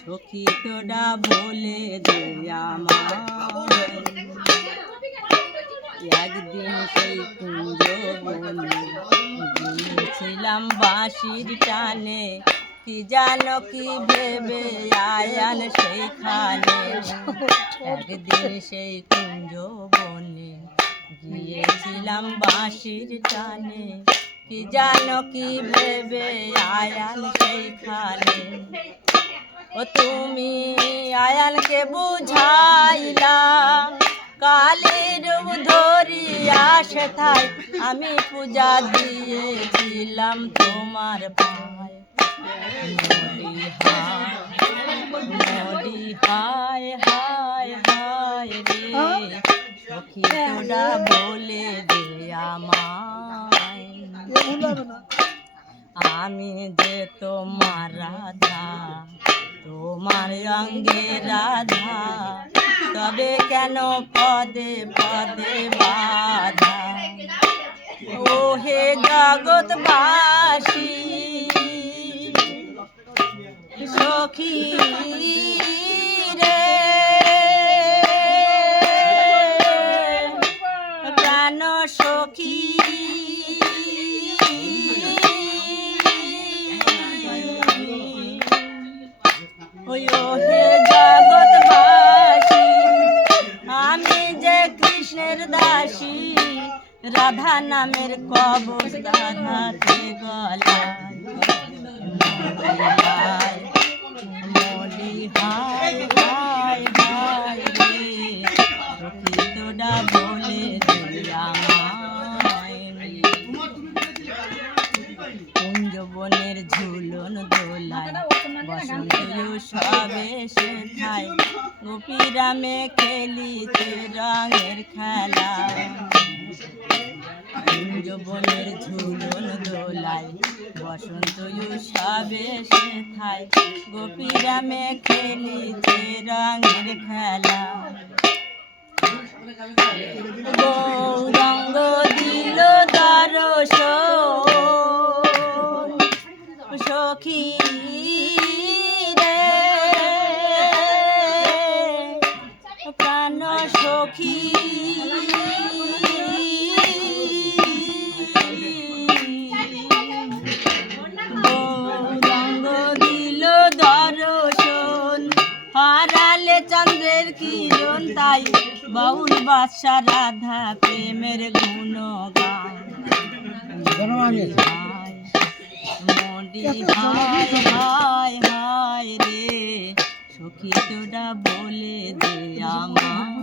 সখী তোরা বলে দে একদিন সেই কুঞ্জ গিয়েছিলাম বাঁশির টানে। কি জানো কি ভেবে আয়াল সেইখানে। একদিন সেই কুঞ্জ বনে গিয়েছিলাম বাঁশির টানে। কি জানো কি ভেবে আয়াল সেইখানে? ও তুমি আয়ালকে বুঝাইলা, কালের ধরিয়া সেথায় আমি পূজা দিয়েছিলাম তোমার পায়। হায় হায় হায় রে সখী বলে দে আমায়। আমি যে তোমার রাধা তোমার অঙ্গে রাধা তবে কেন পদে পদে বাধা? ও হে জগৎবাসী, সখী রে, প্রাণ সখী রাধা নামের কবচ রাধাতে গলায় মলি বনের ঝুলন দোলায়। বসন্ত সবে শেখায় গোপীরামে খেলিতে রঙের খেলা। বনের ঝুলন দোলায়, বসন্ত সবে শেখায় গোপীরামে খেলিতে রঙের খেলা। সখী রে প্রাণ সখী। হারালে চন্দ্রের কিরণ তাই বাউল বাদশা রাধা প্রেমের গুণ গান মন্ডি হায় হায় হায় রে। সখী তোরা বলে দে আমার